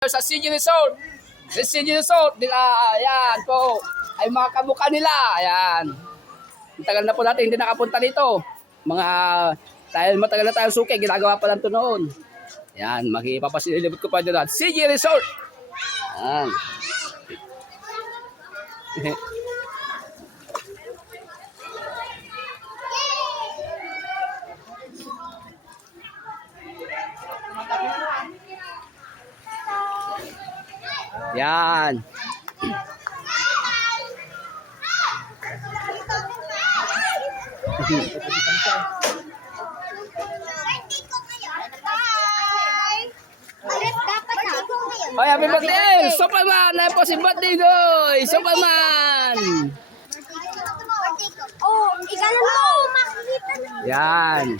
Sa CG Resort. Sa CG Resort, ayan po. Ay mga kamukha nila. Ayan. Tagal na po natin hindi nakapunta dito. Dahil matagal na tayong suki, ginagawa pa lang ito noon. Ayan, makipapasilibot ko pa dito. CG Resort. Ayan. Yan. Oh, happy birthday! Superman! Ayan po si birthday boy! Superman! Oh, ikalan mo! Yan.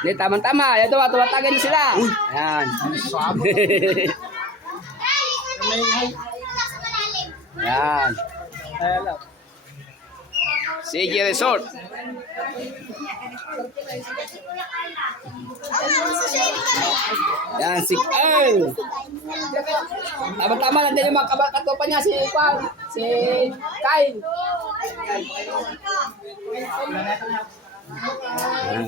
Hindi, tama-tama. Ayan, tumatagan na sila. Yan. Yan. CG Resort. Yan, si Earl. Tama-tama, nandiyan yung mga katopa niya, si Kyle. Yan.